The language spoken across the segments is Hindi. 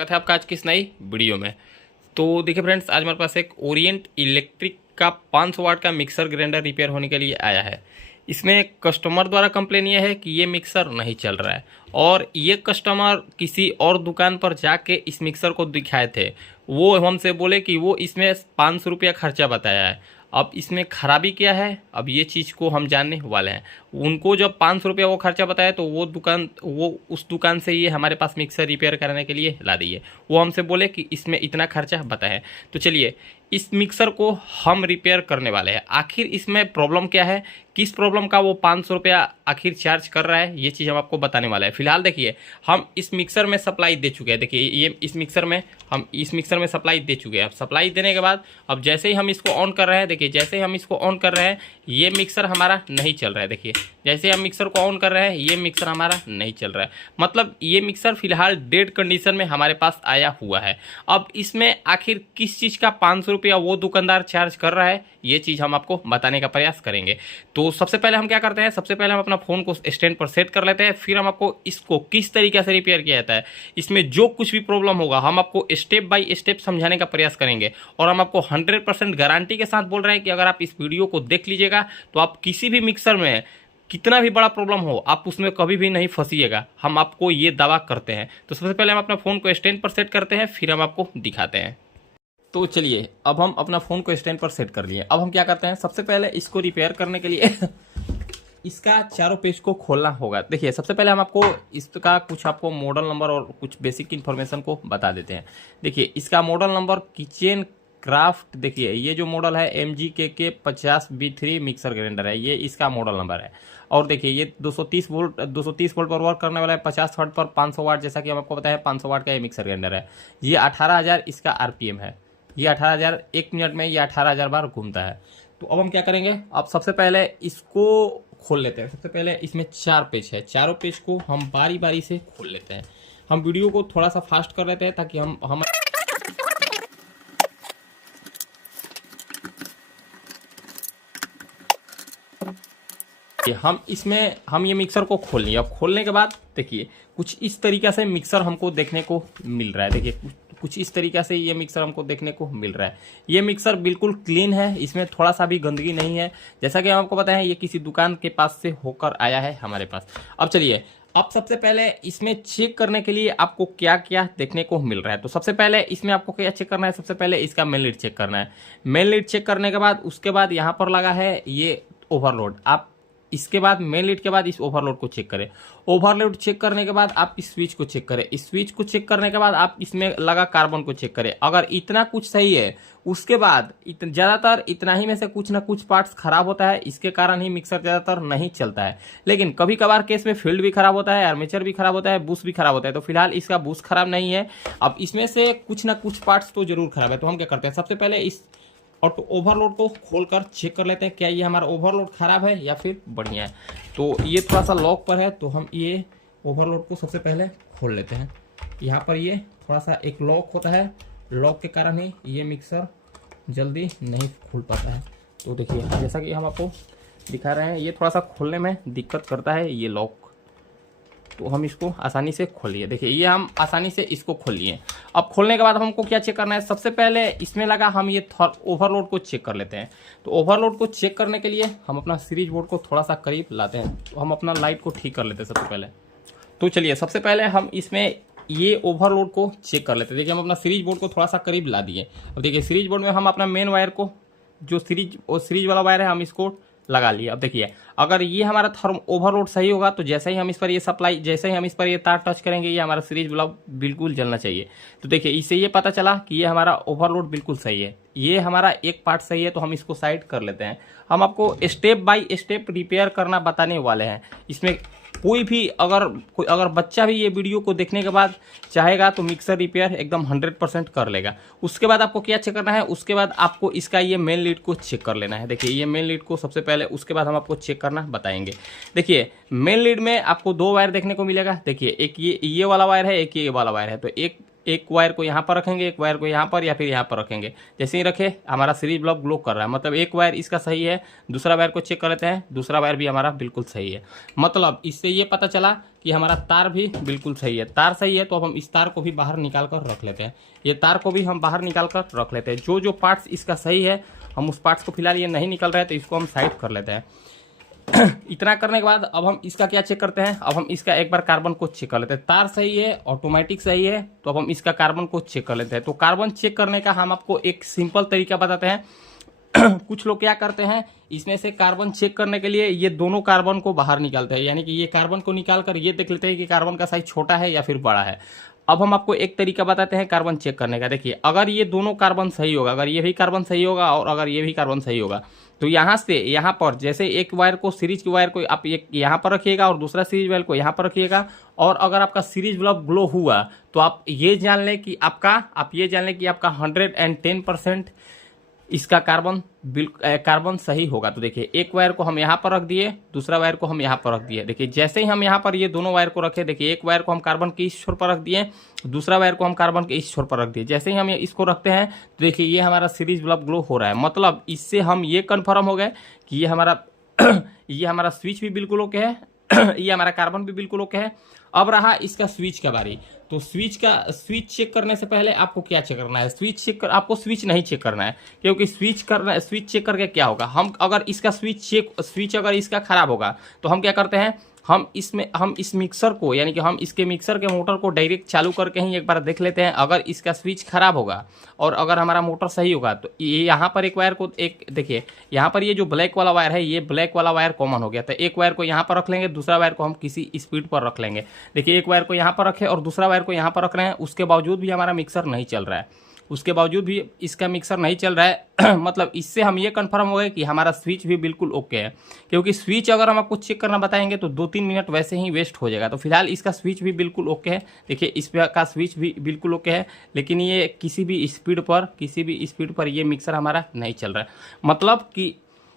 स्वागत है आपका आज की इस नई वीडियो में। तो देखिए फ्रेंड्स, आज हमारे पास एक ओरिएंट इलेक्ट्रिक का 500 वाट का मिक्सर ग्राइंडर रिपेयर होने के लिए आया है। इसमें कस्टमर द्वारा कंप्लेन ये है कि ये मिक्सर नहीं चल रहा है और ये कस्टमर किसी और दुकान पर जाके इस मिक्सर को दिखाए थे। वो हमसे बोले कि वो इसमें 500 रुपया खर्चा बताया है। अब इसमें खराबी क्या है, अब ये चीज़ को हम जानने वाले हैं। उनको जब 500 रुपया वो खर्चा बताया तो वो उस दुकान से ये हमारे पास मिक्सर रिपेयर करने के लिए ला दी है। वो हमसे बोले कि इसमें इतना खर्चा बताया। तो चलिए इस मिक्सर को हम रिपेयर करने वाले हैं। आखिर इसमें प्रॉब्लम क्या है, किस प्रॉब्लम का वो 500 रुपया आखिर चार्ज कर रहा है, ये चीज़ हम आपको बताने वाले हैं। फिलहाल देखिए हम इस मिक्सर में सप्लाई दे चुके हैं। देखिए ये इस मिक्सर में सप्लाई दे चुके हैं। अब सप्लाई देने के बाद अब जैसे ही हम इसको ऑन कर रहे हैं, देखिए जैसे ही हम इसको ऑन कर रहे हैं ये मिक्सर हमारा नहीं चल रहा है। देखिए जैसे हम मिक्सर को ऑन कर रहे हैं ये मिक्सर हमारा नहीं चल रहा है, मतलब ये मिक्सर फिलहाल डेड कंडीशन में हमारे पास आया हुआ है। अब इसमें आखिर किस चीज़ का 500 रुपया वो दुकानदार चार्ज कर रहा है, ये चीज़ हम आपको बताने का प्रयास करेंगे। तो सबसे पहले हम क्या करते हैं, सबसे पहले हम अपना फ़ोन को स्टैंड पर सेट कर लेते हैं। फिर हम आपको इसको किस तरीके से रिपेयर किया जाता है, इसमें जो कुछ भी प्रॉब्लम होगा हम आपको स्टेप बाय स्टेप समझाने का प्रयास करेंगे। और हम आपको 100% गारंटी के साथ बोल रहे हैं कि अगर आप इस वीडियो को देख लीजिएगा तो आप किसी भी मिक्सर में कितना भी बड़ा प्रॉब्लम हो आप उसमें कभी भी नहीं फंसिएगा। हम आपको ये दावा करते हैं। तो सबसे पहले हम अपना फ़ोन को स्टैंड पर सेट करते हैं, फिर हम आपको दिखाते हैं। तो चलिए अब हम अपना फ़ोन को स्टैंड पर सेट कर लिए। अब हम क्या करते हैं, सबसे पहले इसको रिपेयर करने के लिए इसका चारों पेज को खोलना होगा। देखिए सबसे पहले हम आपको इसका कुछ आपको मॉडल नंबर और कुछ बेसिक इन्फॉर्मेशन को बता देते हैं। देखिए इसका मॉडल नंबर किचन क्राफ्ट, देखिए ये जो मॉडल है MGKK 50B3 मिक्सर ग्राइंडर है, ये इसका मॉडल नंबर है। और देखिए ये 230 वोल्ट पर वर्क करने वाला है, 50 हर्ट्ज पर 500 वाट, जैसा कि हम आपको बताया 500 वाट का ये मिक्सर ग्राइंडर है। ये 18,000 इसका RPM है। ये 18,000 1 मिनट में ये 18,000 बार घूमता है। तो अब हम क्या करेंगे, अब सबसे पहले इसको खोल लेते हैं। सबसे पहले इसमें 4 पेज है, चारों पेज को हम बारी बारी से खोल लेते हैं। हम वीडियो को थोड़ा सा फास्ट कर लेते हैं ताकि हम ये मिक्सर को खोल लिए। अब खोलने के बाद देखिए कुछ इस तरीके से मिक्सर हमको देखने को मिल रहा है। देखिए कुछ इस तरीके से ये मिक्सर हमको देखने को मिल रहा है। ये मिक्सर बिल्कुल क्लीन है, इसमें थोड़ा सा भी गंदगी नहीं है। जैसा कि हम आपको बताएं ये किसी दुकान के पास से होकर आया है हमारे पास। अब चलिए अब सबसे पहले इसमें चेक करने के लिए आपको क्या क्या देखने को मिल रहा है। तो सबसे पहले इसमें आपको क्या चेक करना है, सबसे पहले इसका मेन लीड चेक करना है। मेन लीड चेक करने के बाद उसके बाद यहाँ पर लगा है ये ओवरलोड। आप इसके बाद मेन लीड के बाद इस ओवरलोड को चेक करें। ओवरलोड चेक करने के बाद आप इस स्विच को चेक करें। इस स्विच को चेक करने के बाद आप इसमें लगा कार्बन को चेक करें। अगर इतना कुछ सही है उसके बाद ज़्यादातर इतना ही में से कुछ ना कुछ पार्ट्स खराब होता है, इसके कारण ही मिक्सर ज़्यादातर नहीं चलता है। लेकिन कभी कभार केस में फील्ड भी खराब होता है, आर्मेचर भी खराब होता है, बुश भी खराब होता है। तो फिलहाल इसका बुश खराब नहीं है। अब इसमें से कुछ ना कुछ पार्ट्स तो जरूर खराब है। तो हम क्या करते हैं, सबसे पहले इस और तो ओवरलोड को खोलकर चेक कर लेते हैं क्या ये हमारा ओवरलोड खराब है या फिर बढ़िया है। तो ये थोड़ा सा लॉक पर है, तो हम ये ओवरलोड को सबसे पहले खोल लेते हैं। यहाँ पर ये थोड़ा सा एक लॉक होता है, लॉक के कारण ही ये मिक्सर जल्दी नहीं खुल पाता है। तो देखिए जैसा कि हम आपको दिखा रहे हैं ये थोड़ा सा खोलने में दिक्कत करता है ये लॉक। तो हम इसको आसानी से खोल लिए। देखिए ये हम आसानी से इसको खोल लिए। अब खोलने के बाद हमको क्या चेक करना है, सबसे पहले इसमें लगा हम ये ओवरलोड को चेक कर लेते हैं। तो ओवरलोड को चेक करने के लिए हम अपना सीरीज बोर्ड को थोड़ा सा करीब लाते हैं। तो हम अपना लाइट को ठीक कर लेते हैं सबसे पहले। तो चलिए सबसे पहले हम इसमें ये ओवरलोड को चेक कर लेते हैं। देखिए हम अपना सीरीज बोर्ड को थोड़ा सा करीब ला दिए। अब देखिए सीरीज बोर्ड में हम अपना मेन वायर को जो सीरीज वाला वायर है हम इसको लगा लिए। अब देखिए अगर ये हमारा थर्म ओवरलोड सही होगा तो जैसे ही हम इस पर ये तार टच करेंगे ये हमारा सीरीज बल्ब बिल्कुल जलना चाहिए। तो देखिए इससे ये पता चला कि ये हमारा ओवरलोड बिल्कुल सही है। ये हमारा एक पार्ट सही है तो हम इसको साइड कर लेते हैं। हम आपको स्टेप बाय स्टेप रिपेयर करना बताने वाले हैं। इसमें कोई भी अगर बच्चा भी ये वीडियो को देखने के बाद चाहेगा तो मिक्सर रिपेयर एकदम 100% कर लेगा। उसके बाद आपको क्या चेक करना है, उसके बाद आपको इसका ये मेन लीड को चेक कर लेना है। देखिए ये मेन लीड को सबसे पहले, उसके बाद हम आपको चेक करना बताएंगे। देखिए मेन लीड में आपको 2 वायर देखने को मिलेगा। देखिए एक ये वाला वायर है, एक ये वाला वायर है। तो एक एक वायर को यहाँ पर रखेंगे, एक वायर को यहाँ पर या फिर यहाँ पर रखेंगे। जैसे ही रखे हमारा सीरीज बल्ब ग्लो कर रहा है, मतलब एक वायर इसका सही है। दूसरा वायर को चेक कर लेते हैं, दूसरा वायर भी हमारा बिल्कुल सही है। मतलब इससे ये पता चला कि हमारा तार भी बिल्कुल सही है। तार सही है तो अब हम इस तार को भी बाहर निकाल कर रख लेते हैं। ये तार को भी हम बाहर निकाल कर रख लेते हैं। जो जो पार्ट्स इसका सही है हम उस पार्ट्स को फिलहाल ये नहीं निकल रहा है तो इसको हम साइड कर लेते हैं। इतना करने के बाद अब हम इसका क्या चेक करते हैं, अब हम इसका एक बार कार्बन को चेक कर लेते हैं। तार सही है, ऑटोमेटिक सही है, तो अब हम इसका कार्बन को चेक कर लेते हैं। तो कार्बन चेक करने का हम आपको एक सिंपल तरीका बताते हैं। कुछ लोग क्या करते हैं, इसमें से कार्बन चेक करने के लिए ये दोनों कार्बन को बाहर निकालते हैं, यानी कि ये कार्बन को निकाल कर ये देख लेते हैं कि कार्बन का साइज छोटा है या फिर बड़ा है। अब हम आपको एक तरीका बताते हैं कार्बन चेक करने का। देखिए, अगर ये दोनों कार्बन सही होगा, अगर ये भी कार्बन सही होगा और अगर ये भी कार्बन सही होगा, तो यहाँ से यहाँ पर जैसे एक वायर को, सीरीज की वायर को आप एक यहाँ पर रखिएगा और दूसरा सीरीज वायर को यहाँ पर रखिएगा। और अगर आपका सीरीज बल्ब ग्लो हुआ तो आप ये जान लें कि आपका 110% इसका कार्बन सही होगा। तो देखिए, एक वायर को हम यहाँ पर रख दिए, दूसरा वायर को हम यहाँ पर रख दिए। देखिए, जैसे ही हम यहाँ पर ये दोनों वायर को रखे, देखिए एक वायर को हम कार्बन के इस छोर पर रख दिए, दूसरा वायर को हम कार्बन के इस छोर पर रख दिए। जैसे ही हम इसको रखते हैं तो देखिए ये हमारा सीरीज बल्ब ग्लो हो रहा है। मतलब इससे हम ये कन्फर्म हो गए कि ये हमारा स्विच भी बिल्कुल ओके है, ये हमारा कार्बन भी बिल्कुल ओके है। अब रहा इसका स्विच का बारी। तो स्विच चेक करने से पहले आपको क्या चेक करना है, आपको स्विच नहीं चेक करना है, क्योंकि स्विच चेक करके क्या होगा, हम अगर इसका स्विच अगर इसका खराब होगा तो हम क्या करते हैं, हम इस मिक्सर को, यानी कि हम इसके मिक्सर के मोटर को डायरेक्ट चालू करके ही एक बार देख लेते हैं। अगर इसका स्विच खराब होगा और अगर हमारा मोटर सही होगा तो ये यहाँ पर एक वायर को, एक देखिए यहाँ पर ये जो ब्लैक वाला वायर है, ये ब्लैक वाला वायर कॉमन हो गया। तो एक वायर को यहाँ पर रख लेंगे, दूसरा वायर को हम किसी स्पीड पर रख लेंगे। देखिए, एक वायर को यहाँ पर रखे और दूसरा वायर को यहाँ पर रख रहे हैं, उसके बावजूद भी हमारा मिक्सर नहीं चल रहा है, उसके बावजूद भी इसका मिक्सर नहीं चल रहा है। मतलब इससे हम ये कंफर्म हो गए कि हमारा स्विच भी बिल्कुल ओके है। क्योंकि स्विच अगर हम आपको चेक करना बताएंगे तो 2-3 मिनट वैसे ही वेस्ट हो जाएगा। तो फिलहाल इसका स्विच भी बिल्कुल ओके है। देखिए, इस का स्विच भी बिल्कुल ओके है, लेकिन ये किसी भी स्पीड पर ये मिक्सर हमारा नहीं चल रहा है। मतलब कि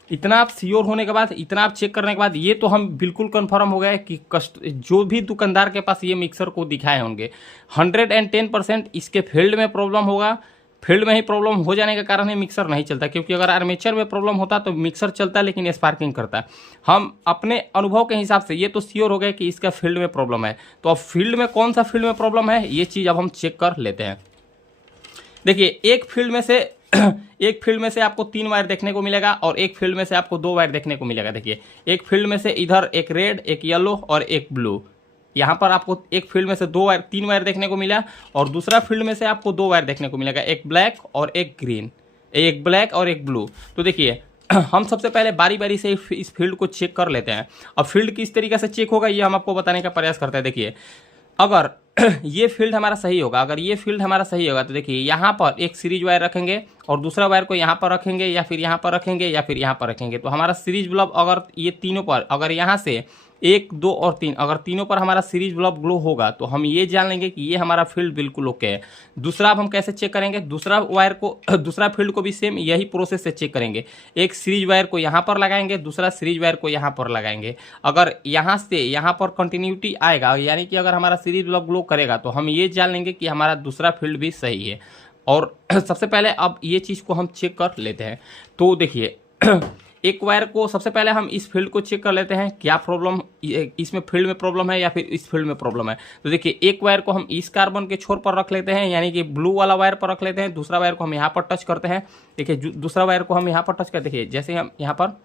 इतना आप श्योर होने के बाद, इतना आप चेक करने के बाद ये तो हम बिल्कुल कंफर्म हो गए कि जो भी दुकानदार के पास ये मिक्सर को दिखाए होंगे 110% इसके फील्ड में प्रॉब्लम होगा। फील्ड में ही प्रॉब्लम हो जाने के कारण ही मिक्सर नहीं चलता, क्योंकि अगर आर्मेचर में प्रॉब्लम होता तो मिक्सर चलता लेकिन स्पार्किंग करता। हम अपने अनुभव के हिसाब से ये तो श्योर हो गए कि इसका फील्ड में प्रॉब्लम है। तो अब फील्ड में कौन सा फील्ड में प्रॉब्लम है, ये चीज़ अब हम चेक कर लेते हैं। देखिए, एक फील्ड में से आपको 3 वायर देखने को मिलेगा और एक फील्ड में से आपको 2 वायर देखने को मिलेगा। देखिए, एक फील्ड में से इधर एक रेड, एक येलो और एक ब्लू। यहाँ पर आपको एक फील्ड में से 3 वायर देखने को मिला और दूसरा फील्ड में से आपको 2 वायर देखने को मिलेगा, एक ब्लैक और एक ग्रीन, एक ब्लैक और एक ब्लू। तो देखिए, हम सबसे पहले बारी बारी से इस फील्ड को चेक कर लेते हैं। अब फील्ड किस तरीके से चेक होगा ये हम आपको बताने का प्रयास करते हैं। देखिए, अगर ये फील्ड हमारा सही होगा, तो देखिए यहाँ पर एक सीरीज वायर रखेंगे और दूसरा वायर को यहाँ पर रखेंगे या फिर यहाँ पर रखेंगे या फिर यहाँ पर रखेंगे। तो हमारा सीरीज बल्ब अगर ये तीनों पर, अगर यहाँ से 1, 2 और 3, अगर तीनों पर हमारा सीरीज बल्ब ग्लो होगा तो हम ये जान लेंगे कि ये हमारा फील्ड बिल्कुल ओके है। दूसरा अब हम कैसे चेक करेंगे, दूसरा फील्ड को भी सेम यही प्रोसेस से चेक करेंगे। एक सीरीज वायर को यहाँ पर लगाएंगे, दूसरा सीरीज वायर को यहाँ पर लगाएंगे। अगर यहाँ से यहाँ पर कंटिन्यूटी आएगा, यानी कि अगर हमारा सीरीज बल्ब ग्लो करेगा, तो हम ये जान लेंगे कि हमारा दूसरा फील्ड भी सही है। और सबसे पहले अब ये चीज़ को हम चेक कर लेते हैं। तो देखिए, एक वायर को सबसे पहले हम इस फील्ड को चेक कर लेते हैं, क्या प्रॉब्लम इसमें फील्ड में प्रॉब्लम है या फिर इस फील्ड में प्रॉब्लम है। तो देखिए, एक वायर को हम इस कार्बन के छोर पर रख लेते हैं, यानी कि ब्लू वाला वायर पर रख लेते हैं। दूसरा वायर को हम यहाँ पर टच करते हैं। देखिए, दूसरा वायर को हम यहाँ पर टच करते, देखिए जैसे हम यहाँ पर,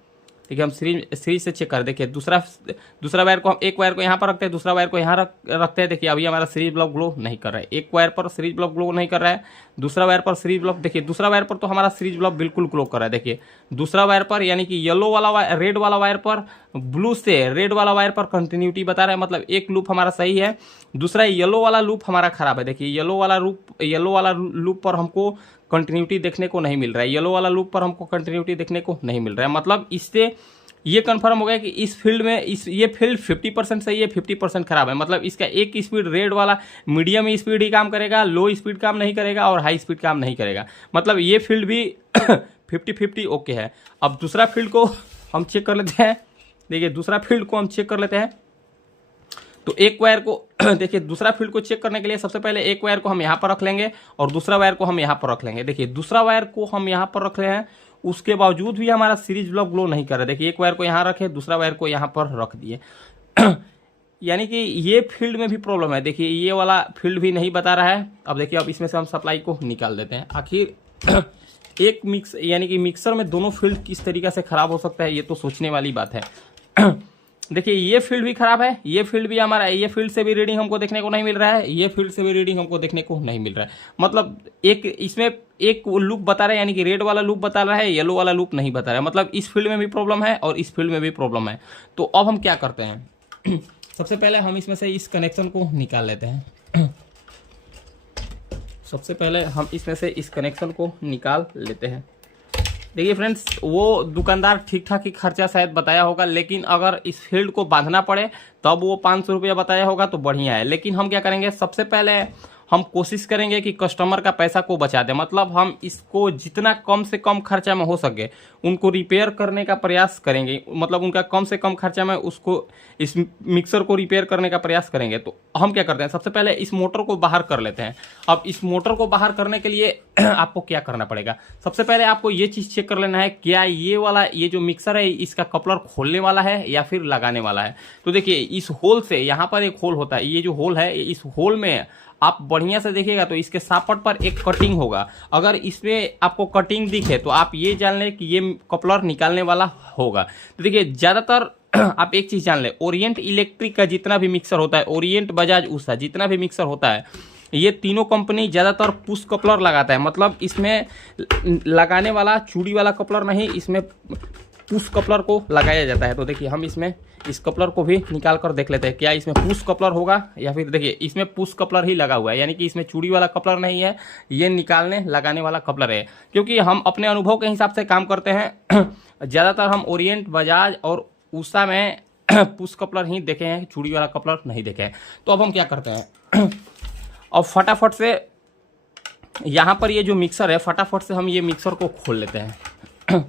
देखिए हम सीरीज से चेक कर, देखिए दूसरा वायर को हम, एक वायर को यहाँ पर रखते हैं, दूसरा वायर को यहाँ रखते हैं। देखिए, अभी हमारा सीरीज बल्ब ग्लो नहीं कर रहा है। एक वायर पर सीरीज बल्ब ग्लो नहीं कर रहा है, दूसरा वायर पर सीरीज बल्ब, देखिए दूसरा वायर पर तो हमारा सीरीज बल्ब बिल्कुल ग्लो कर रहा है। देखिए, दूसरा वायर पर, यानी कि येलो वाला वायर, रेड वाला वायर पर, ब्लू से रेड वाला वायर पर कंटिन्यूटी बता रहा है, मतलब एक लूप हमारा सही है, दूसरा येलो वाला लूप हमारा खराब है। देखिए, येलो वाला लूप पर हमको कंटिन्यूटी देखने को नहीं मिल रहा है, मतलब इससे ये कंफर्म हो गया कि इस फील्ड में ये फील्ड 50% सही है, 50% खराब है। मतलब इसका एक स्पीड रेड वाला मीडियम स्पीड ही काम करेगा, लो स्पीड काम नहीं करेगा और हाई स्पीड काम नहीं करेगा। मतलब ये फील्ड भी 50-50 ओके है। अब दूसरा फील्ड को हम चेक कर लेते हैं। देखिए, दूसरा फील्ड को हम चेक कर लेते हैं। तो एक वायर को देखिए दूसरा फील्ड को चेक करने के लिए सबसे पहले एक वायर को हम यहाँ पर रख लेंगे और दूसरा वायर को हम यहाँ पर रख लेंगे। देखिए दूसरा वायर को हम यहाँ पर रख ले हैं, उसके बावजूद भी हमारा सीरीज ब्लॉक ग्लो नहीं कर रहा है। देखिए एक वायर को यहाँ रखे, दूसरा वायर को यहाँ पर रख दिए यानी कि ये फील्ड में भी प्रॉब्लम है। देखिए ये वाला फील्ड भी नहीं बता रहा है। अब देखिए अब इसमें से हम सप्लाई को निकाल देते हैं। आखिर एक मिक्स यानी कि मिक्सर में दोनों फील्ड किस तरीके से खराब हो सकता है, ये तो सोचने वाली बात है। देखिए ये फील्ड भी खराब है, ये फील्ड भी हमारा, ये फील्ड से भी रीडिंग हमको देखने को नहीं मिल रहा है, ये फील्ड से भी रीडिंग हमको देखने को नहीं मिल रहा है। मतलब एक इसमें एक लूप बता रहा है, यानी कि रेड वाला लूप बता रहा है, येलो वाला लूप नहीं बता रहा है। मतलब इस फील्ड में भी प्रॉब्लम है और इस फील्ड में भी प्रॉब्लम है। तो अब हम क्या करते हैं सबसे पहले हम इसमें से इस कनेक्शन को निकाल लेते हैं। सबसे पहले हम इसमें से इस कनेक्शन को निकाल लेते हैं। देखिए फ्रेंड्स, वो दुकानदार ठीक ठाक ही खर्चा शायद बताया होगा, लेकिन अगर इस फील्ड को बांधना पड़े तब वो 500 रुपया बताया होगा तो बढ़िया है। लेकिन हम क्या करेंगे, सबसे पहले हम कोशिश करेंगे कि कस्टमर का पैसा को बचा दें। मतलब हम इसको जितना कम से कम खर्चा में हो सके उनको रिपेयर करने का प्रयास करेंगे। मतलब उनका कम से कम खर्चा में उसको इस मिक्सर को रिपेयर करने का प्रयास करेंगे। तो हम क्या करते हैं, सबसे पहले इस मोटर को बाहर कर लेते हैं। अब इस मोटर को बाहर करने के लिए आपको क्या करना पड़ेगा, सबसे पहले आपको ये चीज़ चेक कर लेना है क्या ये जो मिक्सर है इसका कपलर खोलने वाला है या फिर लगाने वाला है। तो देखिए इस होल से, यहाँ पर एक होल होता है, ये जो होल है इस होल में आप बढ़िया से देखिएगा तो इसके सापट पर एक कटिंग होगा। अगर इसमें आपको कटिंग दिखे तो आप ये जान लें कि ये कपलर निकालने वाला होगा। तो देखिए ज़्यादातर आप एक चीज़ जान लें, ओरिएंट इलेक्ट्रिक का जितना भी मिक्सर होता है, ओरिएंट, बजाज, उषा, जितना भी मिक्सर होता है, ये तीनों कंपनी ज़्यादातर पुश कपलर लगाता है। मतलब इसमें लगाने वाला चूड़ी वाला कपलर नहीं, इसमें पुश कपलर को लगाया जाता है। तो देखिए हम इसमें इस कपलर को भी निकाल कर देख लेते हैं क्या इसमें पुश कपलर होगा या फिर, देखिए इसमें पुश कपलर ही लगा हुआ है, यानी कि इसमें चूड़ी वाला कपलर नहीं है, ये निकालने लगाने वाला कपलर है। क्योंकि हम अपने अनुभव के हिसाब से काम करते हैं, ज़्यादातर हम ओरिएंट, बजाज और उषा में पुश कपलर ही देखे हैं, चूड़ी वाला कपलर नहीं देखे हैं। तो अब हम क्या करते हैं, अब फटाफट से यहाँ पर ये जो मिक्सर है, फटाफट से हम ये मिक्सर को खोल लेते हैं।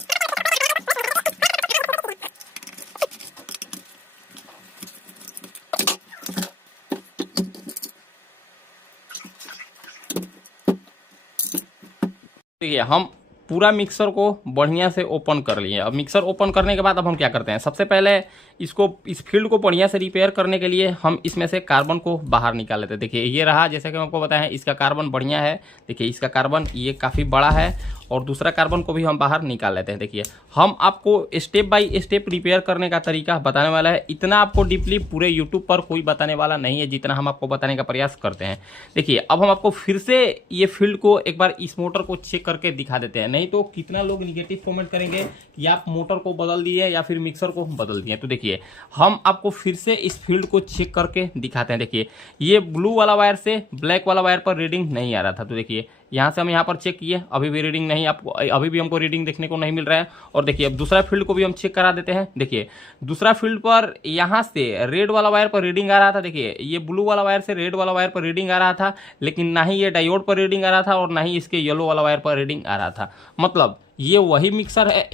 देखिए हम पूरा मिक्सर को बढ़िया से ओपन कर लिए। अब मिक्सर ओपन करने के बाद अब हम क्या करते हैं, सबसे पहले इस फील्ड को बढ़िया से रिपेयर करने के लिए हम इसमें से कार्बन को बाहर निकाल लेते हैं। देखिए ये रहा, जैसे कि हमको बताया है, इसका कार्बन बढ़िया है। देखिए इसका कार्बन ये काफ़ी बड़ा है और दूसरा कार्बन को भी हम बाहर निकाल लेते हैं। देखिए हम आपको स्टेप बाय स्टेप रिपेयर करने का तरीका बताने वाला है। इतना आपको डीपली पूरे यूट्यूब पर कोई बताने वाला नहीं है जितना हम आपको बताने का प्रयास करते हैं। देखिए अब हम आपको फिर से ये फील्ड को एक बार इस मोटर को चेक करके दिखा देते हैं, नहीं तो कितना लोग निगेटिव कमेंट करेंगे कि आप मोटर को बदल दिए या फिर मिक्सर को बदल दिए। तो देखिए हम आपको फिर से इस फील्ड को चेक करके दिखाते हैं। देखिए ये ब्लू वाला वायर से ब्लैक वाला वायर पर रीडिंग नहीं आ रहा था। तो देखिए यहाँ से हम यहाँ पर चेक किए, अभी भी रीडिंग नहीं, आपको अभी भी हमको रीडिंग देखने को नहीं मिल रहा है। और देखिए अब दूसरा फील्ड को भी हम चेक करा देते हैं। देखिए दूसरा फील्ड पर यहाँ से रेड वाला वायर पर रीडिंग आ रहा था। देखिए ये ब्लू वाला वायर से रेड वाला वायर पर रीडिंग आ रहा था, लेकिन ना ही ये डायोड पर रीडिंग आ रहा था और ना ही इसके येलो वाला वायर पर रीडिंग आ रहा था। मतलब ये वही मिक्सर है,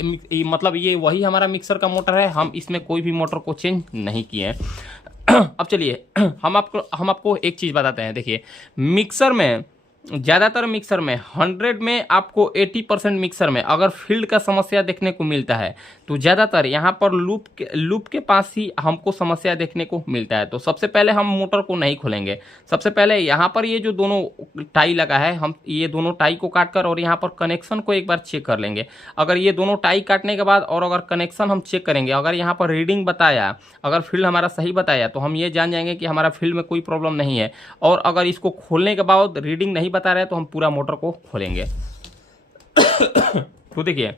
मतलब ये वही हमारा मिक्सर का मोटर है, हम इसमें कोई भी मोटर को चेंज नहीं किए हैं। अब चलिए हम आपको एक चीज़ बताते हैं। देखिए मिक्सर में, ज़्यादातर मिक्सर में 100 में आपको 80% मिक्सर में अगर फील्ड का समस्या देखने को मिलता है तो ज़्यादातर यहाँ पर लूप के पास ही हमको समस्या देखने को मिलता है। तो सबसे पहले हम मोटर को नहीं खोलेंगे, सबसे पहले यहाँ पर ये जो दोनों टाई लगा है, हम ये दोनों टाई को काट कर और यहाँ पर कनेक्शन को एक बार चेक कर लेंगे। अगर ये दोनों टाई काटने के बाद और अगर कनेक्शन हम चेक करेंगे, अगर यहाँ पर रीडिंग बताया, अगर फील्ड हमारा सही बताया, तो हम ये जान जाएंगे कि हमारा फील्ड में कोई प्रॉब्लम नहीं है। और अगर इसको खोलने के बाद रीडिंग नहीं बता रहे तो हम पूरा मोटर को खोलेंगे। तो देखिए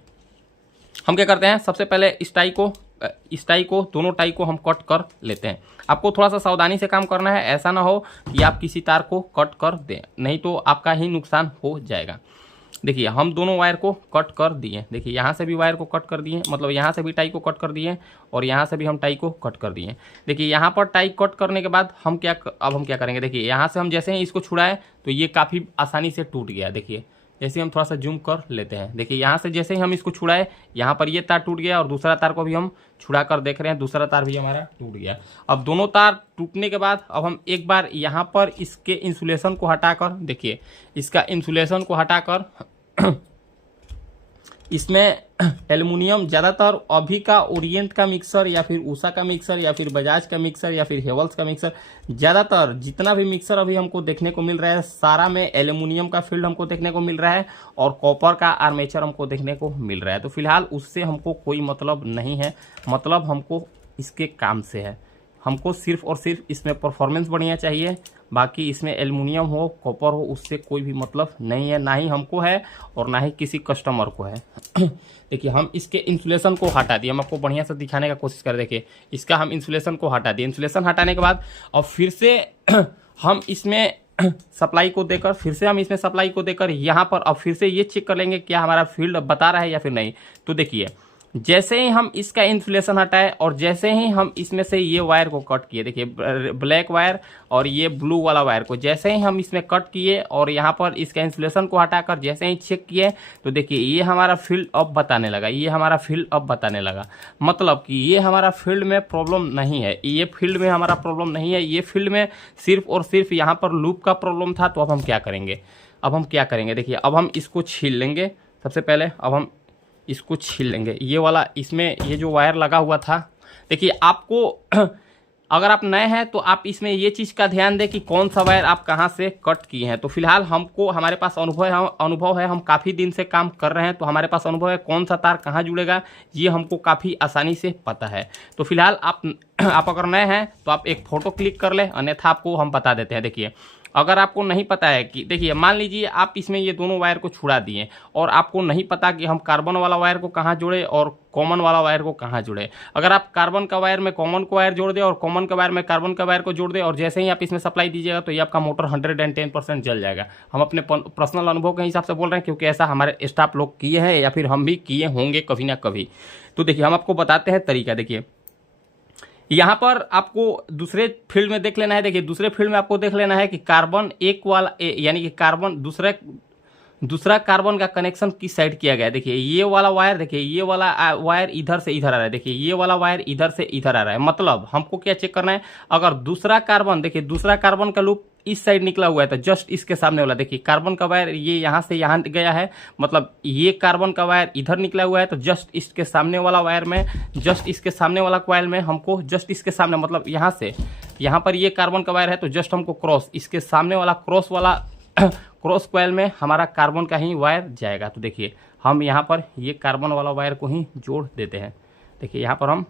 हम क्या करते हैं, सबसे पहले इस टाई को दोनों टाई को हम कट कर लेते हैं। आपको थोड़ा सा सावधानी से काम करना है, ऐसा ना हो कि आप किसी तार को कट कर दें, नहीं तो आपका ही नुकसान हो जाएगा। देखिए हम दोनों वायर को कट कर दिए। देखिए यहाँ से भी वायर को कट कर दिए, मतलब यहाँ से भी टाई को कट कर दिए और यहाँ से भी हम टाई को कट कर दिए। देखिए यहाँ पर टाई कट करने के बाद अब हम क्या करेंगे, देखिए यहाँ से हम जैसे ही इसको छुड़ाए तो ये काफ़ी आसानी से टूट गया। देखिए ऐसे हम थोड़ा सा जूम कर लेते हैं। देखिए यहाँ से जैसे ही हम इसको छुड़ाए, यहाँ पर ये तार टूट गया और दूसरा तार को भी हम छुड़ा कर देख रहे हैं, दूसरा तार भी हमारा टूट गया। अब दोनों तार टूटने के बाद अब हम एक बार यहाँ पर इसके इंसुलेशन को हटाकर, देखिए इसका इंसुलेशन को हटाकर इसमें एल्युमिनियम, ज़्यादातर अभी का ओरिएंट का मिक्सर या फिर उषा का मिक्सर या फिर बजाज का मिक्सर या फिर हेवल्स का मिक्सर, ज़्यादातर जितना भी मिक्सर अभी हमको देखने को मिल रहा है सारा में एल्युमिनियम का फील्ड हमको देखने को मिल रहा है और कॉपर का आर्मेचर हमको देखने को मिल रहा है। तो फिलहाल उससे हमको कोई मतलब नहीं है, मतलब हमको इसके काम से है। हमको सिर्फ और सिर्फ इसमें परफॉर्मेंस बढ़िया चाहिए, बाकी इसमें एल्युमिनियम हो कॉपर हो उससे कोई भी मतलब नहीं है, ना ही हमको है और ना ही किसी कस्टमर को है। देखिए हम इसके इंसुलेशन को हटा दिए, हम आपको बढ़िया से दिखाने का कोशिश कर। देखिए इसका हम इंसुलेशन को हटा दिए। इंसुलेशन हटाने के बाद और फिर से हम इसमें सप्लाई को देकर, फिर से हम इसमें सप्लाई को देकर यहाँ पर अब फिर से ये चेक कर लेंगे क्या हमारा फील्ड बता रहा है या फिर नहीं। तो देखिए जैसे ही हम इसका इंसुलेशन हटाए और जैसे ही हम इसमें से ये वायर को कट किए, देखिए ब्लैक वायर और ये ब्लू वाला वायर को जैसे ही हम इसमें कट किए और यहाँ पर इसका इंसुलेशन को हटाकर जैसे ही चेक किए तो देखिए ये हमारा फील्ड अब बताने लगा, ये हमारा फील्ड अब बताने लगा। मतलब कि ये हमारा फील्ड में प्रॉब्लम नहीं है, ये फील्ड में हमारा प्रॉब्लम नहीं है, ये फील्ड में सिर्फ और सिर्फ यहाँ पर लूप का प्रॉब्लम था। तो अब हम क्या करेंगे, अब हम क्या करेंगे, देखिए अब हम इसको छील लेंगे। सबसे पहले अब हम इसको छील लेंगे, ये वाला इसमें ये जो वायर लगा हुआ था। देखिए आपको अगर आप नए हैं तो आप इसमें ये चीज़ का ध्यान दें कि कौन सा वायर आप कहाँ से कट किए हैं। तो फिलहाल हमको हमारे पास अनुभव है, हम काफ़ी दिन से काम कर रहे हैं तो हमारे पास अनुभव है कौन सा तार कहाँ जुड़ेगा, ये हमको काफ़ी आसानी से पता है। तो फिलहाल आप अगर नए हैं तो आप एक फ़ोटो क्लिक कर लें, अन्यथा आपको हम बता देते हैं। देखिए अगर आपको नहीं पता है कि, देखिए मान लीजिए आप इसमें ये दोनों वायर को छुड़ा दिए और आपको नहीं पता कि हम कार्बन वाला वायर को कहाँ जोड़े और कॉमन वाला वायर को कहाँ जोड़े। अगर आप कार्बन का वायर में कॉमन का वायर जोड़ दे और कॉमन का वायर में कार्बन का वायर को जोड़ दे और जैसे ही आप इसमें सप्लाई दीजिएगा तो ये आपका मोटर 110% जल जाएगा। हम अपने पर्सनल अनुभव के हिसाब से बोल रहे हैं क्योंकि ऐसा हमारे स्टाफ लोग किए हैं या फिर हम भी किए होंगे कभी ना कभी। तो देखिए हम आपको बताते हैं तरीका। देखिए यहाँ पर आपको दूसरे फील्ड में देख लेना है। देखिए दूसरे फील्ड में आपको देख लेना है कि कार्बन एक वाला यानी कि कार्बन दूसरा कार्बन का कनेक्शन किस साइड किया गया है। देखिए ये वाला वायर, देखिए ये वाला वायर इधर से इधर आ रहा है, देखिए ये वाला वायर इधर से इधर आ रहा है। मतलब हमको क्या चेक करना है, अगर दूसरा कार्बन, देखिए दूसरा कार्बन का लूप इस साइड निकला हुआ है तो जस्ट इसके सामने वाला, देखिए कार्बन का वायर ये यहाँ से यहाँ गया है, मतलब ये कार्बन का वायर इधर निकला हुआ है तो जस्ट इसके सामने वाला वायर में, जस्ट इसके सामने वाला कॉइल में हमको जस्ट इसके सामने, मतलब यहाँ से यहाँ पर ये कार्बन का वायर है तो जस्ट हमको क्रॉस इसके सामने वाला क्रॉस कॉइल में हमारा कार्बन का ही वायर जाएगा। तो देखिए हम यहाँ पर ये कार्बन वाला वायर को ही जोड़ देते हैं। देखिए यहाँ पर हम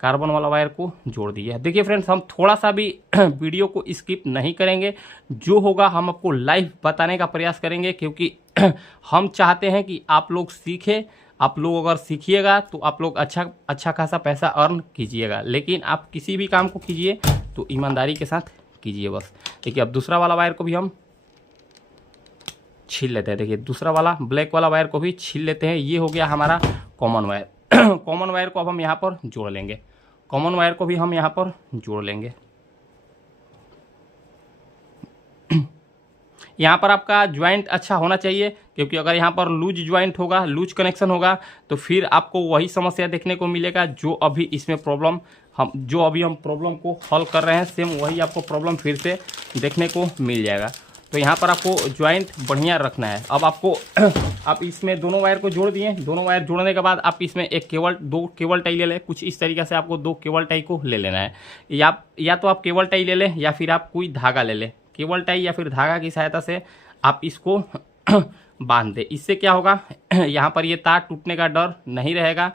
कार्बन वाला वायर को जोड़ दिए। देखिए फ्रेंड्स हम थोड़ा सा भी वीडियो को स्किप नहीं करेंगे, जो होगा हम आपको लाइव बताने का प्रयास करेंगे क्योंकि हम चाहते हैं कि आप लोग सीखें। आप लोग अगर सीखिएगा तो आप लोग अच्छा खासा पैसा अर्न कीजिएगा, लेकिन आप किसी भी काम को कीजिए तो ईमानदारी के साथ कीजिए बस। देखिए अब दूसरा वाला वायर को भी हम छील लेते हैं। देखिए दूसरा वाला ब्लैक वाला वायर को भी छील लेते हैं। ये हो गया हमारा कॉमन वायर। कॉमन वायर को अब हम यहाँ पर जोड़ लेंगे, कॉमन वायर को भी हम यहाँ पर जोड़ लेंगे। यहाँ पर आपका ज्वाइंट अच्छा होना चाहिए क्योंकि अगर यहाँ पर लूज ज्वाइंट होगा, लूज कनेक्शन होगा तो फिर आपको वही समस्या देखने को मिलेगा जो अभी इसमें प्रॉब्लम हम प्रॉब्लम को हल कर रहे हैं, सेम वही आपको प्रॉब्लम फिर से देखने को मिल जाएगा। तो यहाँ पर आपको ज्वाइंट बढ़िया रखना है। अब आपको आप इसमें दोनों वायर को जोड़ दिए, दोनों वायर जोड़ने के बाद आप इसमें दो केबल टाई ले लें। कुछ इस तरीके से आपको 2 केबल टाई को ले लेना है, या तो आप केबल टाई ले लें या फिर आप कोई धागा ले लें। केबल टाई या फिर धागा की सहायता से आप इसको बांध दें। इससे क्या होगा, यहाँ पर ये तार टूटने का डर नहीं रहेगा।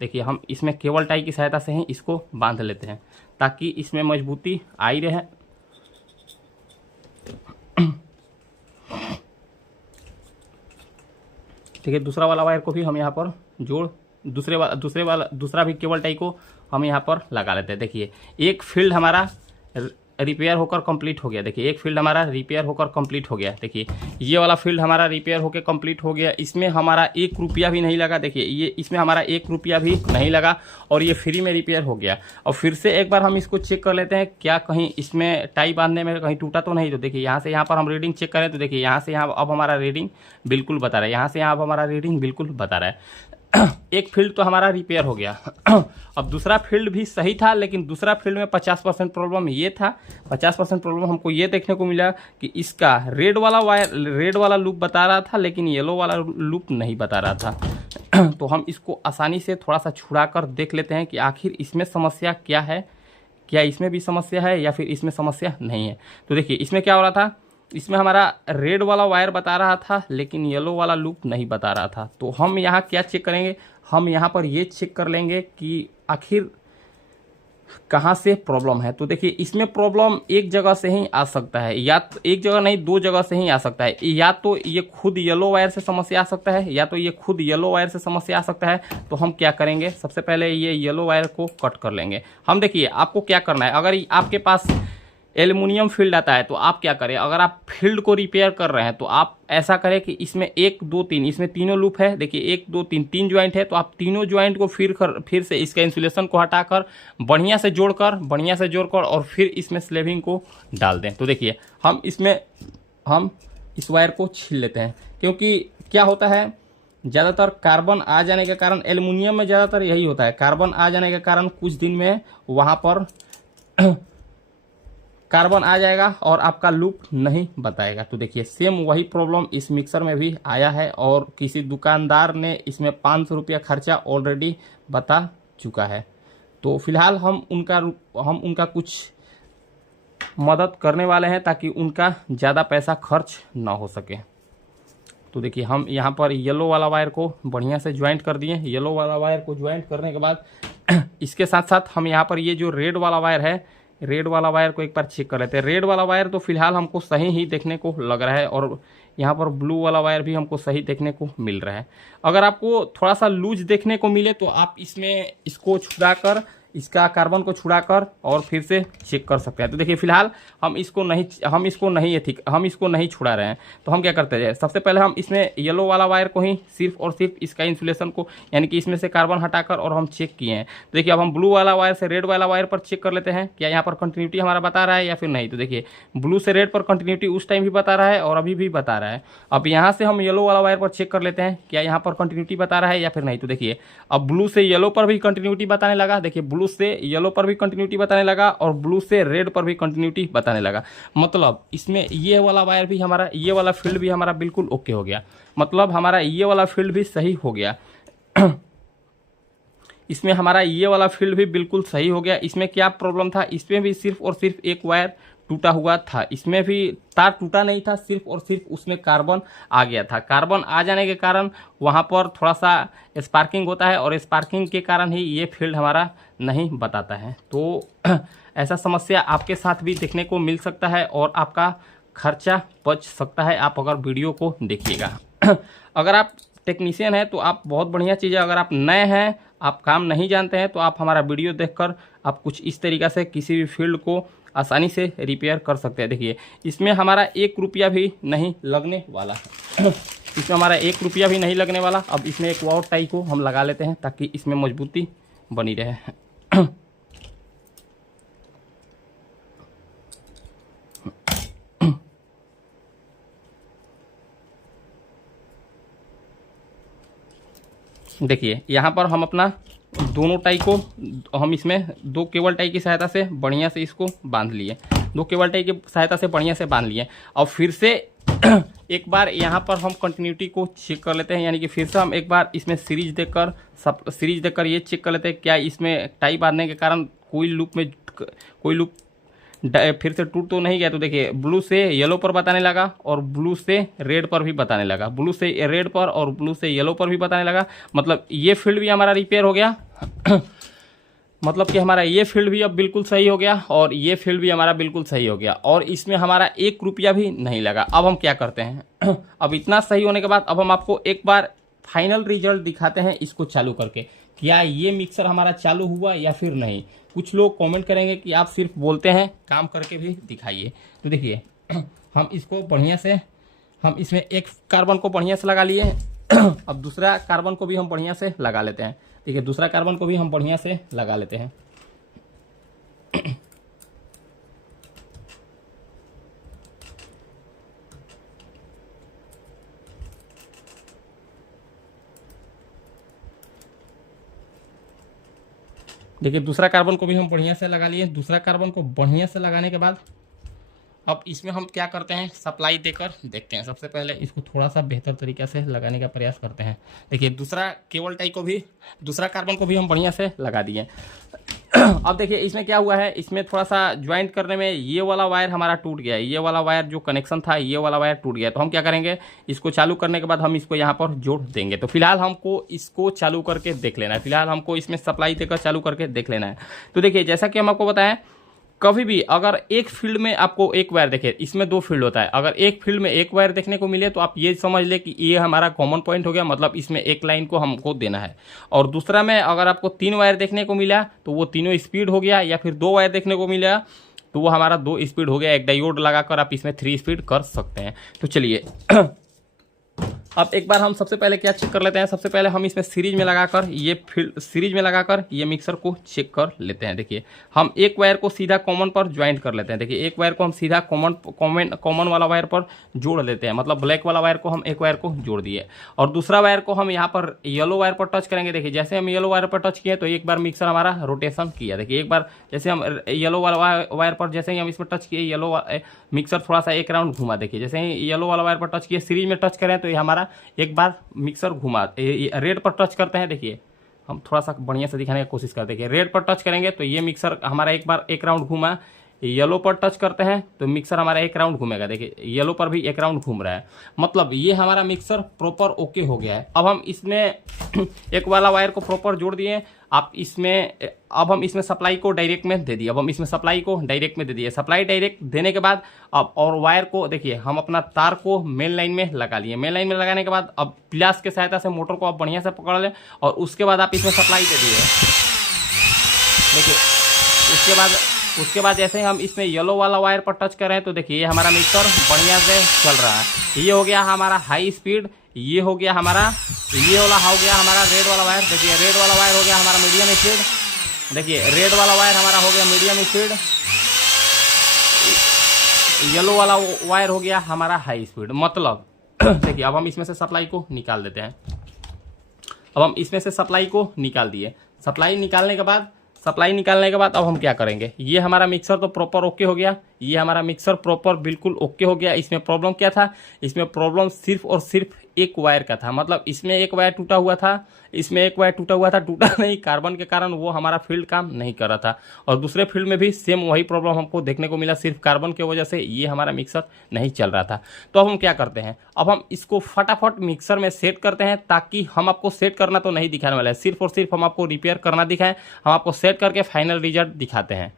देखिए हम इसमें केबल टाई की सहायता से ही इसको बांध लेते हैं ताकि इसमें मजबूती आई रहे। ठीक है, दूसरा वाला वायर को भी हम यहाँ पर दूसरा भी केबल टाई को हम यहाँ पर लगा लेते हैं। देखिए एक फील्ड हमारा रिपेयर होकर कंप्लीट हो गया। देखिए एक फील्ड हमारा रिपेयर होकर कंप्लीट हो गया। देखिए ये वाला फील्ड हमारा रिपेयर होकर कंप्लीट हो गया। इसमें हमारा 1 रुपया भी नहीं लगा। देखिए ये इसमें हमारा 1 रुपया भी नहीं लगा और ये फ्री में रिपेयर हो गया। और फिर से एक बार हम इसको चेक कर लेते हैं, क्या कहीं इसमें टाई बांधने में कहीं टूटा तो नहीं। तो देखिए यहाँ से यहाँ पर हम रीडिंग चेक करें तो देखिए यहाँ से यहाँ अब हमारा रीडिंग बिल्कुल बता रहा है, यहाँ से यहाँ अब हमारा रीडिंग बिल्कुल बता रहा है। एक फील्ड तो हमारा रिपेयर हो गया। अब दूसरा फील्ड भी सही था, लेकिन दूसरा फील्ड में 50% प्रॉब्लम ये था, 50% प्रॉब्लम हमको ये देखने को मिला कि इसका रेड वाला लूप बता रहा था, लेकिन येलो वाला लूप नहीं बता रहा था। तो हम इसको आसानी से थोड़ा सा छुड़ा कर देख लेते हैं कि आखिर इसमें समस्या क्या है, क्या इसमें भी समस्या है या फिर इसमें समस्या नहीं है। तो देखिए इसमें क्या हो रहा था, इसमें हमारा रेड वाला वायर बता रहा था लेकिन येलो वाला लूप नहीं बता रहा था। तो हम यहाँ क्या चेक करेंगे, हम यहाँ पर ये चेक कर लेंगे कि आखिर कहाँ से प्रॉब्लम है। तो देखिए इसमें प्रॉब्लम एक जगह से ही आ सकता है, या तो एक जगह नहीं 2 जगह से ही आ सकता है। या तो ये खुद येलो वायर से समस्या आ सकता है, या तो ये खुद येलो वायर से समस्या आ सकता है। तो हम क्या करेंगे, सबसे पहले ये येलो वायर को कट कर लेंगे। हम देखिए आपको क्या करना है, अगर आपके पास एल्युमिनियम फील्ड आता है तो आप क्या करें, अगर आप फील्ड को रिपेयर कर रहे हैं तो आप ऐसा करें कि इसमें 1 2 3 इसमें तीनों लूप है। देखिए 1 2 3 3 ज्वाइंट है, तो आप तीनों ज्वाइंट को फिर से इसका इंसुलेशन को हटाकर बढ़िया से जोड़कर और फिर इसमें स्लेविंग को डाल दें। तो देखिए हम इस वायर को छील लेते हैं, क्योंकि क्या होता है ज़्यादातर कार्बन आ जाने के कारण, एल्युमिनियम में ज़्यादातर यही होता है, कार्बन आ जाने के कारण कुछ दिन में वहाँ पर कार्बन आ जाएगा और आपका लूप नहीं बताएगा। तो देखिए सेम वही प्रॉब्लम इस मिक्सर में भी आया है और किसी दुकानदार ने इसमें 500 रुपया खर्चा ऑलरेडी बता चुका है। तो फिलहाल हम उनका कुछ मदद करने वाले हैं ताकि उनका ज़्यादा पैसा खर्च ना हो सके। तो देखिए हम यहाँ पर येलो वाला वायर को बढ़िया से ज्वाइंट कर दिए। येलो वाला वायर को ज्वाइंट करने के बाद इसके साथ साथ हम यहाँ पर ये जो रेड वाला वायर है, रेड वाला वायर को एक बार चेक कर लेते हैं। रेड वाला वायर तो फिलहाल हमको सही ही देखने को लग रहा है और यहाँ पर ब्लू वाला वायर भी हमको सही देखने को मिल रहा है। अगर आपको थोड़ा सा लूज देखने को मिले तो आप इसको छुड़ाकर, इसका कार्बन को छुड़ाकर और फिर से चेक कर सकते हैं। तो देखिए फिलहाल हम इसको नहीं छुड़ा रहे हैं। तो हम क्या करते हैं, सबसे पहले हम इसमें येलो वाला वायर को ही सिर्फ और सिर्फ इसका इंसुलेशन को, यानी कि इसमें से कार्बन हटाकर और हम चेक किए हैं। तो देखिए अब हम ब्लू वाला वायर से रेड वाला वायर पर चेक कर लेते हैं, क्या यहाँ पर कंटिन्यूटी हमारा बता रहा है या फिर नहीं। तो देखिए ब्लू से रेड पर कंटिन्यूटी उस टाइम भी बता रहा है और अभी भी बता रहा है। अब यहाँ से हम येलो वाला वायर पर चेक कर लेते हैं, क्या यहाँ पर कंटिन्यूटी बता रहा है या फिर नहीं। तो देखिए अब ब्लू से येलो पर भी कंटिन्यूटी बताने लगा। देखिए ब्लू से येलो पर भी कंटिन्यूटी बताने लगा और ब्लू से रेड पर भी कंटिन्यूटी बताने लगा। मतलब इसमें ये वाला वायर भी हमारा, ये वाला फील्ड भी हमारा बिल्कुल ओके हो गया। मतलब हमारा ये वाला फील्ड भी सही हो गया। इसमें हमारा ये वाला फील्ड भी बिल्कुल सही हो गया। इसमें क्या प्रॉब्लम था, इसमें भी सिर्फ और सिर्फ एक वायर टूटा हुआ था। इसमें भी तार टूटा नहीं था, सिर्फ और सिर्फ उसमें कार्बन आ गया था। कार्बन आ जाने के कारण वहाँ पर थोड़ा सा स्पार्किंग होता है और स्पार्किंग के कारण ही ये फील्ड हमारा नहीं बताता है। तो ऐसा समस्या आपके साथ भी देखने को मिल सकता है और आपका खर्चा बच सकता है, आप अगर वीडियो को देखिएगा। अगर आप टेक्नीशियन हैं तो आप बहुत बढ़िया चीज़ है। अगर आप नए हैं, आप काम नहीं जानते हैं, तो आप हमारा वीडियो देखकर आप कुछ इस तरीक़ा से किसी भी फील्ड को आसानी से रिपेयर कर सकते हैं। देखिए इसमें हमारा 1 रुपया भी नहीं लगने वाला है। इसमें हमारा 1 रुपया भी नहीं लगने वाला। अब इसमें एक और टाई को हम लगा लेते हैं ताकि इसमें मजबूती बनी रहे। देखिए यहाँ पर हम अपना दोनों टाई को हम इसमें 2 केबल टाई की सहायता से बढ़िया से इसको बांध लिए, 2 केबल टाई की सहायता से बढ़िया से बांध लिए। और फिर से एक बार यहाँ पर हम कंटिन्यूटी को चेक कर लेते हैं, यानी कि फिर से हम एक बार इसमें सीरीज देखकर ये चेक कर लेते हैं क्या इसमें टाई बांधने के कारण कोई लूप फिर से टूट तो नहीं गया। तो देखिए ब्लू से येलो पर बताने लगा और ब्लू से रेड पर भी बताने लगा, ब्लू से रेड पर और ब्लू से येलो पर भी बताने लगा। मतलब ये फील्ड भी हमारा रिपेयर हो गया। मतलब कि हमारा ये फील्ड भी अब बिल्कुल सही हो गया और ये फील्ड भी हमारा बिल्कुल सही हो गया और इसमें हमारा 1 रुपया भी नहीं लगा। अब हम क्या करते हैं, अब इतना सही होने के बाद अब हम आपको एक बार फाइनल रिजल्ट दिखाते हैं इसको चालू करके, क्या ये मिक्सर हमारा चालू हुआ या फिर नहीं। कुछ लोग कमेंट करेंगे कि आप सिर्फ बोलते हैं, काम करके भी दिखाइए। तो देखिए हम इसको बढ़िया से, हम इसमें एक कार्बन को बढ़िया से लगा लिए अब दूसरा कार्बन को भी हम बढ़िया से लगा लेते हैं। देखिए दूसरा कार्बन को भी हम बढ़िया से लगा लेते हैं। देखिए दूसरा कार्बन को भी हम बढ़िया से लगा लिए। दूसरा कार्बन को बढ़िया से लगाने के बाद अब इसमें हम क्या करते हैं, सप्लाई देकर देखते हैं। सबसे पहले इसको थोड़ा सा बेहतर तरीके से लगाने का प्रयास करते हैं। देखिए दूसरा केबल टाई को भी, दूसरा कार्बन को भी हम बढ़िया से लगा दिए। अब देखिए इसमें क्या हुआ है, इसमें थोड़ा सा ज्वाइंट करने में ये वाला वायर हमारा टूट गया है। ये वाला वायर जो कनेक्शन था, ये वाला वायर टूट गया। तो हम क्या करेंगे, इसको चालू करने के बाद हम इसको यहाँ पर जोड़ देंगे। तो फिलहाल हमको इसको चालू करके देख लेना है। फिलहाल हमको इसमें सप्लाई देकर चालू करके देख लेना है। तो देखिए जैसा कि हम आपको बताएं, कभी भी अगर एक फील्ड में आपको एक वायर देखे, इसमें दो फील्ड होता है, अगर एक फील्ड में एक वायर देखने को मिले तो आप ये समझ ले कि ये हमारा कॉमन पॉइंट हो गया, मतलब इसमें एक लाइन को हमको देना है। और दूसरा में अगर आपको तीन वायर देखने को मिला तो वो तीनों स्पीड हो गया, या फिर दो वायर देखने को मिला तो वो हमारा दो स्पीड हो गया। एक डायोड लगाकर आप इसमें 3 स्पीड कर सकते हैं। तो चलिए अब एक बार हम सबसे पहले क्या चेक कर लेते हैं। सबसे पहले हम इसमें सीरीज में लगाकर, ये फील्ड सीरीज में लगाकर ये मिक्सर को चेक कर लेते हैं। देखिए हम एक वायर को सीधा कॉमन पर ज्वाइंट कर लेते हैं। देखिए एक वायर को हम सीधा कॉमन वाला वायर पर जोड़ लेते हैं, मतलब ब्लैक वाला वायर को हम एक वायर को जोड़ दिए और दूसरा वायर को हम यहाँ पर येलो वायर पर टच करेंगे। देखिए जैसे हम येलो वायर पर टच किए तो एक बार मिक्सर हमारा रोटेशन किया। देखिए एक बार जैसे हम येलो वाला वायर पर जैसे ही हम इसमें टच किए, येलो मिक्सर थोड़ा सा एक राउंड घुमा। देखिए जैसे ही येलो वाला वायर पर टच किए, सीरीज में टच करें तो ये हमारा एक बार मिक्सर घुमा। रेड पर टच करते हैं, देखिए हम थोड़ा सा बढ़िया से दिखाने की कोशिश करते हैं। रेड पर टच करेंगे तो ये मिक्सर हमारा एक बार एक राउंड घूमा। येलो पर टच करते हैं तो मिक्सर हमारा एक राउंड घूमेगा। देखिए येलो पर भी एक राउंड घूम रहा है, मतलब ये हमारा मिक्सर प्रॉपर ओके हो गया है। अब हम इसमें एक वाला वायर को प्रॉपर जोड़ दिए। आप इसमें अब हम इसमें सप्लाई को डायरेक्ट में दे दिए। अब हम इसमें सप्लाई को डायरेक्ट में दे दिए। सप्लाई डायरेक्ट देने के बाद अब और वायर को देखिए हम अपना तार को मेन लाइन में लगा लिए। मेन लाइन में लगाने के बाद अब प्लास की सहायता से मोटर को आप बढ़िया से पकड़ लें और उसके बाद आप इसमें सप्लाई दे दिए। देखिए उसके बाद जैसे हम इसमें येलो वाला वायर पर टच करें तो देखिए ये हमारा मिक्सर बढ़िया से चल रहा है। ये हो गया हमारा हाई स्पीड, ये हो गया हमारा, ये वाला हो गया हमारा रेड वाला वायर। देखिए रेड वाला वायर हो गया हमारा मीडियम स्पीड। देखिए रेड वाला वायर हमारा हो गया मीडियम स्पीड, येलो वाला वायर हो गया हमारा हाई स्पीड। मतलब देखिए अब हम इसमें से सप्लाई को निकाल देते हैं। अब हम इसमें से सप्लाई को निकाल दिए। सप्लाई निकालने के बाद अब हम क्या करेंगे, ये हमारा मिक्सर तो प्रॉपर ओके हो गया। ये हमारा मिक्सर प्रॉपर बिल्कुल ओके हो गया। इसमें प्रॉब्लम क्या था, इसमें प्रॉब्लम सिर्फ और सिर्फ एक वायर का था। मतलब इसमें एक वायर टूटा हुआ था, इसमें एक वायर टूटा हुआ था। टूटा नहीं, कार्बन के कारण वो हमारा फील्ड काम नहीं कर रहा था। और दूसरे फील्ड में भी सेम वही प्रॉब्लम हमको देखने को मिला, सिर्फ कार्बन की वजह से ये हमारा मिक्सर नहीं चल रहा था। तो अब हम क्या करते हैं, अब हम इसको फटाफट मिक्सर में सेट करते हैं, ताकि हम आपको सेट करना तो नहीं दिखाने वाला है, सिर्फ और सिर्फ हम आपको रिपेयर करना दिखाएं। हम आपको सेट करके फाइनल रिजल्ट दिखाते हैं।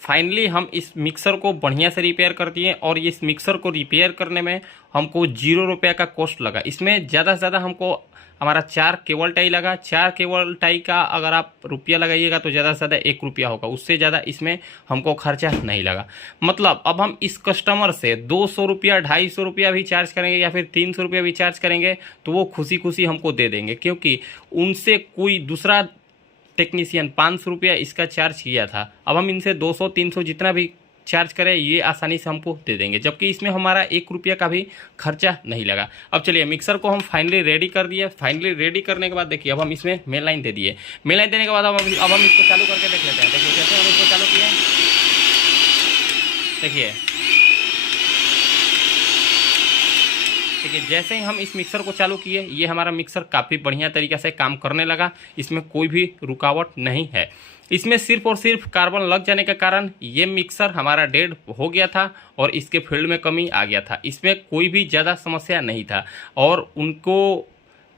फाइनली हम इस मिक्सर को बढ़िया से रिपेयर कर दिए और इस मिक्सर को रिपेयर करने में हमको 0 रुपये का कॉस्ट लगा। इसमें ज़्यादा से ज़्यादा हमको हमारा 4 केबल टाई लगा। 4 केबल टाई का अगर आप रुपया लगाइएगा तो ज़्यादा से ज़्यादा 1 रुपया होगा, उससे ज़्यादा इसमें हमको खर्चा नहीं लगा। मतलब अब हम इस कस्टमर से 200 रुपया, 250 रुपया भी चार्ज करेंगे या फिर 300 रुपया भी चार्ज करेंगे तो वो खुशी खुशी हमको दे देंगे, क्योंकि उनसे कोई दूसरा टेक्नीशियन 500 रुपया इसका चार्ज किया था। अब हम इनसे 200-300 जितना भी चार्ज करें ये आसानी से हमको दे देंगे, जबकि इसमें हमारा 1 रुपया का भी खर्चा नहीं लगा। अब चलिए मिक्सर को हम फाइनली रेडी कर दिए। फाइनली रेडी करने के बाद देखिए अब हम इसमें मेन लाइन दे दिए। मेन लाइन देने के बाद अब हम इसको चालू करके देख लेते हैं। देखिए जैसे हम इसको चालू किए, देखिए जैसे ही हम इस मिक्सर को चालू किए, ये हमारा मिक्सर काफ़ी बढ़िया तरीके से काम करने लगा। इसमें कोई भी रुकावट नहीं है। इसमें सिर्फ और सिर्फ कार्बन लग जाने के कारण ये मिक्सर हमारा डेड हो गया था और इसके फील्ड में कमी आ गया था। इसमें कोई भी ज़्यादा समस्या नहीं था और उनको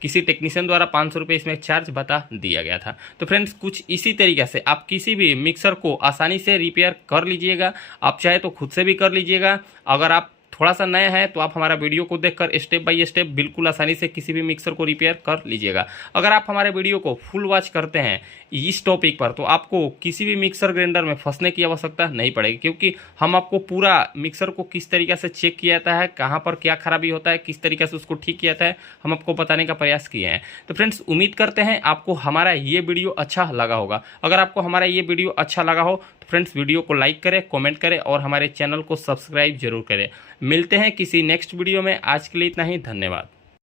किसी टेक्नीशियन द्वारा 500 रुपये इसमें चार्ज बता दिया गया था। तो फ्रेंड्स कुछ इसी तरीके से आप किसी भी मिक्सर को आसानी से रिपेयर कर लीजिएगा। आप चाहे तो खुद से भी कर लीजिएगा। अगर आप थोड़ा सा नया है तो आप हमारा वीडियो को देखकर स्टेप बाय स्टेप बिल्कुल आसानी से किसी भी मिक्सर को रिपेयर कर लीजिएगा। अगर आप हमारे वीडियो को फुल वॉच करते हैं इस टॉपिक पर तो आपको किसी भी मिक्सर ग्राइंडर में फंसने की आवश्यकता नहीं पड़ेगी, क्योंकि हम आपको पूरा मिक्सर को किस तरीके से चेक किया जाता है, कहाँ पर क्या खराबी होता है, किस तरीके से उसको ठीक किया जाता है, हम आपको बताने का प्रयास किए हैं। तो फ्रेंड्स, उम्मीद करते हैं आपको हमारा ये वीडियो अच्छा लगा होगा। अगर आपको हमारा ये वीडियो अच्छा लगा हो तो फ्रेंड्स वीडियो को लाइक करें, कमेंट करें और हमारे चैनल को सब्सक्राइब जरूर करें। मिलते हैं किसी नेक्स्ट वीडियो में। आज के लिए इतना ही, धन्यवाद।